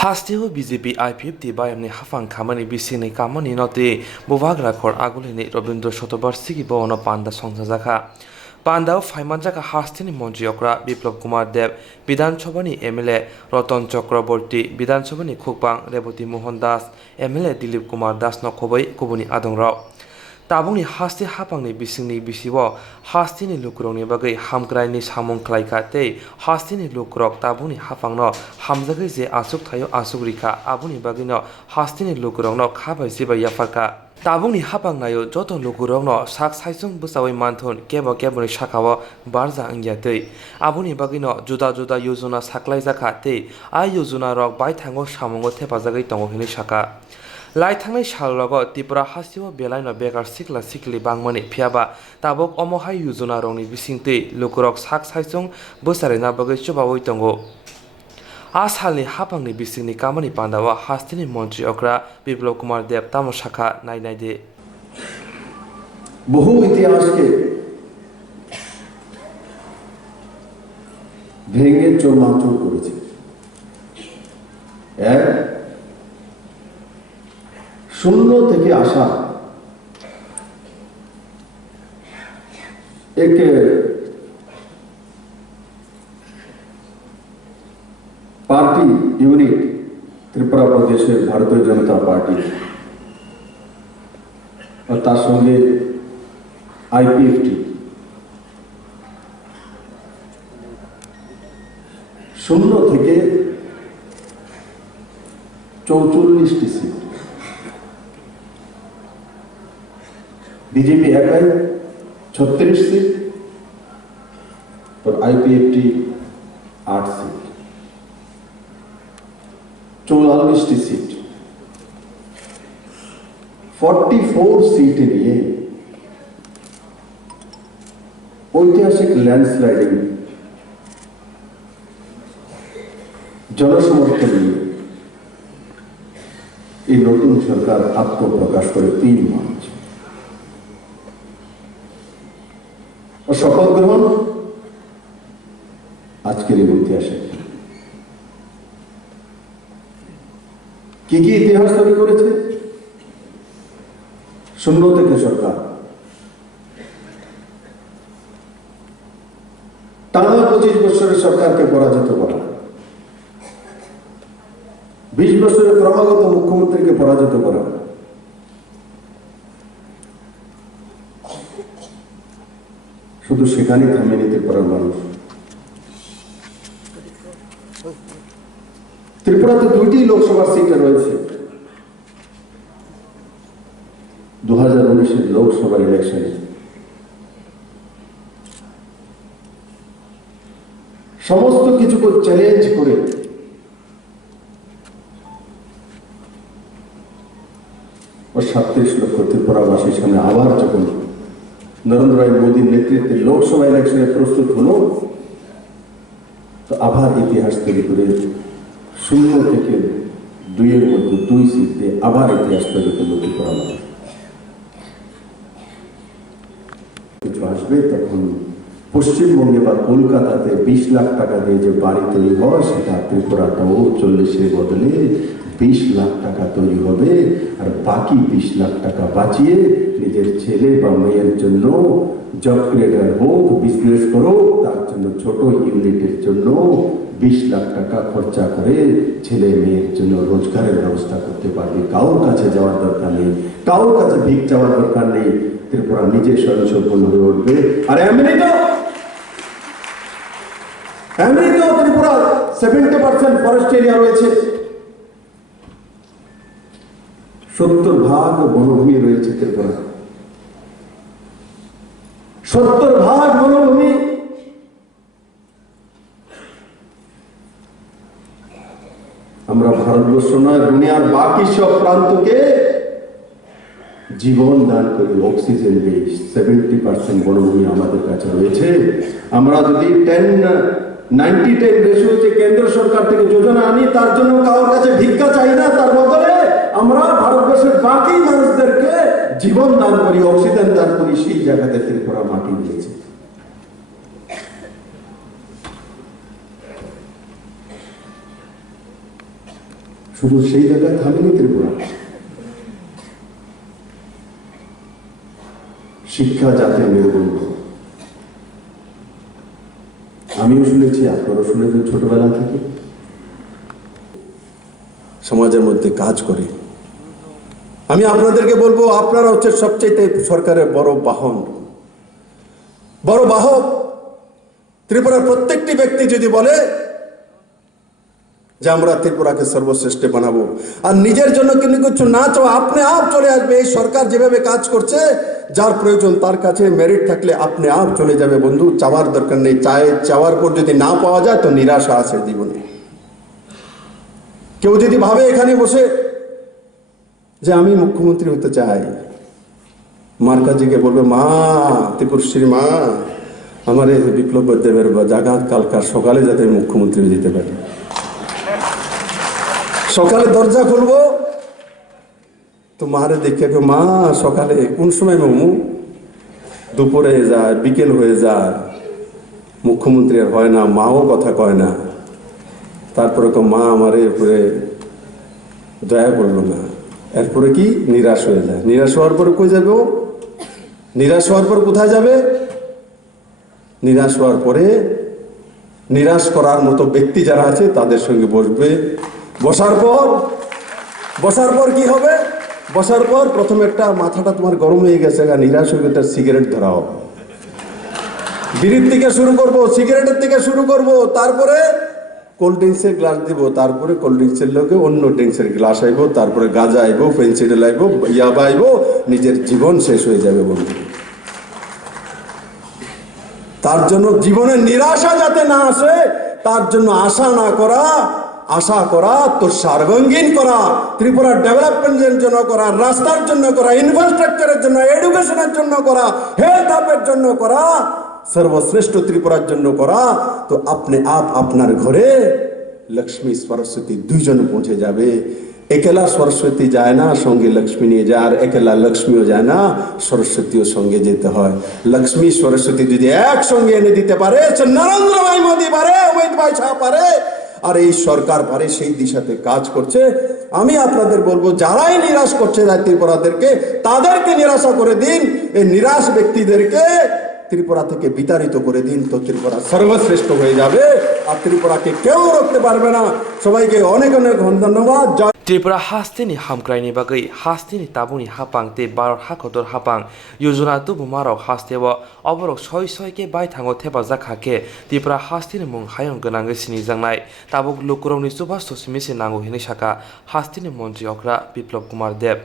Hasteo BJP IPFT bayamni hafang khamani bisini kamani note bovagra khor agulini Robindra Shatobarsigi bono panda songsajakha Pandao Faimanjaka Hastini Monjiokra Biplop Kumar Dev Bidan Chobani MLA Roton Chakraborty Bidan Chobani Khukpang Reboti Mohan Das MLA Dilip Kumar Das Nokhobai Kubuni Adongrao Tabungni hasti hapangni bisingni bisiwo hastini lukrokni bagai hamkraini samung klaika tei hastini lukrok tabungni hapangno hamjagai je asuk thayo asuk rika abuni bagino hastini lukrokno khabai jiba yafarka tabungni hapangnayo joto lukrokno sak saisung busawai manthon kebo keboni shakawo barja angya tei abuni bagino juda juda yojona saklaijaka tei a yojona rok bai thango samungo thepajagai tongo hini shaka Laithangni shallogo Tripura hasiwo belaino bekar sikla sikli bangmani phiaba tabok omohai yojona rongni bisingtei lukurok sak saisung bosarena bagai chobawoi tongo Asalni hapangni bisingni kamani pandawa hastini mantri okra Biplop Kumar Dev tamo shakha naide বহু ইতিহাসকে ভেঙে চৌমাচৌর করেছে এক শূন্য থেকে আসা এক party unit Tripura প্রদেশের ভারতীয় জনতা পার্টি আর তার সঙ্গে আইপিএফটি শূন্য থেকে 44টি সিট बीजेपी एकाई 36 सीट और आईपीएफटी 8 सीट 44टी सीट 44 सीट নিয়ে ঐতিহাসিক ল্যান্ডস্লাইডিং জনসমর্থন নিয়ে এই নতুন সরকার আত্মপ্রকাশ করে 3 মাস শপথ গ্রহণ আজকের এই ইতিহাসে কি কি ইতিহাস তৈরি করেছে শূন্য থেকে সরকার টানা 25 বছরের সরকারকে পরাজিত করা 20 বছরের ক্রমাগত মুখ্যমন্ত্রীকে পরাজিত করা শুধু সেখানে থামিয়ে নিতে পারার মানুষ ত্রিপুরাতে 2টি লোকসভা সিট রয়েছে 2019 লোকসভা ইলেকশনে সমস্ত কিছুকে চ্যালেঞ্জ করে ও 37 লক্ষ ত্রিপুরাবাসীর সামনে আবার যখন नरेंद्र भाई मोदी नेतृत्वे लोकसभा इलेक्शने प्रस्तुत हलो तो आभार इतिहास तैरी करे शून्य থেকে 2 এর মধ্যে 2 সিট দিয়ে আবার ইতিহাস তৈরি করলো ত্রিপুরা কিছু আসবে তখন পশ্চিমবঙ্গে বা কলকাতাতে 20 লাখ টাকা দিয়ে যে বাড়ি তৈরি হয় সেটা ত্রিপুরাটাও 40 এর বদলে 20 লাখ টাকা তৈরি হবে আর বাকি 20 লাখ টাকা বাঁচিয়ে নিজের ছেলে বা মেয়ের জন্য জব ক্রিয়েটার হোক বিজনেস করো তার জন্য ছোট ইউনিটের জন্য 20 লাখ টাকা খরচা করে ছেলে মেয়ের জন্য রোজগারের ব্যবস্থা করতে পারবে কারোর কাছে যাওয়ার দরকার নেই কারোর কাছে ভিক চাওয়ার দরকার নেই ত্রিপুরা নিজে স্বয়ংসম্পূর্ণ হয়ে উঠবে আর আমেরিকাও ত্রিপুরা 70% ফরেস্ট এরিয়া রয়েছে 70% বনভূমি রয়েছে ত্রিপুরা 70% বনভূমি আমরা ভারতবর্ষ নয় দুনিয়ার বাকি সব প্রান্তকে জীবন দান করি অক্সিজেন দেই 70% বনভূমি আমাদের কাছে রয়েছে আমরা যদি 90-10 রেশিওতে কেন্দ্র সরকার থেকে যোজনা আনি তার জন্য কারোর কাছে ভিক্ষা চাই না তার বদলে আমরা ভারতবর্ষের বাকি মানুষদেরকে জীবন দান করি অক্সিজেন দান করি সেই জায়গাতে ত্রিপুরা মাটি দিয়েছে শুধু সেই জায়গায় থামেনি ত্রিপুরা, শিক্ষা যাতে মেরুদণ্ড। আমিও শুনেছি, আপনারা শুনেছেন ছোটবেলা থেকে, সমাজের মধ্যে কাজ করে। আমি আপনাদেরকে বলবো, আপনারা হচ্ছে সবচেয়ে সরকারের বড় বাহন, বড় বাহক। ত্রিপুরার প্রত্যেকটি ব্যক্তি যদি বলে যে আমরা ত্রিপুরাকে সর্বশ্রেষ্ঠ বানাবো, আর নিজের জন্য কিন্তু কিছু না চাও, আপনি আপ চলে আসবে। এই সরকার যেভাবে কাজ করছে, যার প্রয়োজন তার কাছে মেরিট থাকলে আপনি আপ চলে যাবে বন্ধু। চাওয়ার দরকার নেই। চাওয়ার পর যদি না পাওয়া যায় তো নিরাশা আছে জীবনে। কেউ যদি ভাবে এখানে বসে যে আমি মুখ্যমন্ত্রী হতে চাই, মার কাছে গিয়ে বলবে, মা, ত্রিপুরশ্রী মা, আমার এই বিপ্লব দেবের জাগাত কালকার সকালে যাতে মুখ্যমন্ত্রী যেতে পারি। সকালে দরজা খুলবো তো মারে দেখে, মা সকালে কোন সময় মামু? দুপুরে যায়, বিকেল হয়ে যায়, মুখ্যমন্ত্রী আর হয় না, মাও কথা কয় না। তারপরে মা আমারে উপরে দয়া করলো না। এরপরে কি নিরাশ হয়ে যায়। নিরাশ হওয়ার পরে কই যাবে ও? নিরাশ হওয়ার পর কোথায় যাবে? নিরাশ হওয়ার পরে নিরাশ করার মতো ব্যক্তি যারা আছে তাদের সঙ্গে বসবে। বসার পর কি হবে? বসার পর প্রথমে একটা মাথাটা তোমার গরম হয়ে গেছে, নিরাশ হয়ে গেছে, সিগারেট ধরাও। বিড়ির থেকে শুরু করব, সিগারেটের থেকে শুরু করব, তারপরে কোল্ড ড্রিঙ্কসের গ্লাস দিব, তারপরে কোল্ড ড্রিঙ্কসের লোকে অন্য ড্রিঙ্কসের গ্লাস আইব, তারপরে গাঁজা আইব, ফেন্সিডিল আইব, ইয়াবা আইব, নিজের জীবন শেষ হয়ে যাবে বন্ধু। তার জন্য জীবনে নিরাশা যাতে না আসে, তার জন্য আশা না করা, আশা করা তো সার্বাঙ্গীন করা, ত্রিপুরার ডেভেলপমেন্টের জন্য করা, রাস্তার জন্য করা, ইনফ্রাস্ট্রাকচারের জন্য, এডুকেশনের জন্য করা, হেলথ আপের জন্য করা, সর্বশ্রেষ্ঠ ত্রিপুরার জন্য করা, তো আপনি আপনার ঘরে লক্ষ্মী সরস্বতী দুইজন পৌঁছে যাবে। একলা সরস্বতী যায় না, সঙ্গে লক্ষ্মী নিয়ে যায়, আর একলা লক্ষ্মীও যায় না, সরস্বতীও সঙ্গে যেতে হয়। লক্ষ্মী সরস্বতী যদি একসঙ্গে এনে দিতে পারে, নরেন্দ্র ভাই মোদী পারে, অমিত ভাই শাহ পারে, আর এই সরকার পারে, সেই দিশাতে কাজ করছে। আমি আপনাদের বলবো, যারাই নিরাশ করছে ত্রিপুরাদেরকে, তাদেরকে নিরাশা করে দিন। এই নিরাশ ব্যক্তিদেরকে ত্রিপুরা থেকে বিতাড়িত করে দিন, তো ত্রিপুরা সর্বশ্রেষ্ঠ হয়ে যাবে, আর ত্রিপুরাকে কেউ রুখতে পারবে না। সবাইকে অনেক অনেক ধন্যবাদ। ত্রিপুরা হাস্তিনি হামক্রাইনি বাগৈ হাস্তিনি তাবুনি হাপাং তে ভারত হাকদর হাপাং योजना तुबु मारक हास्तेव अबरक सय के बाय थांगो थेबा जाखाके त्रिपुरा हास्तिनि मुं हायं गोनाङै सिनिजांनाय ताबुक लुकुरंनि सुभाष चौधरी नांगौ हिनि साका हास्तिनि मन्त्रि अग्रा बिप्लब कुमार देब।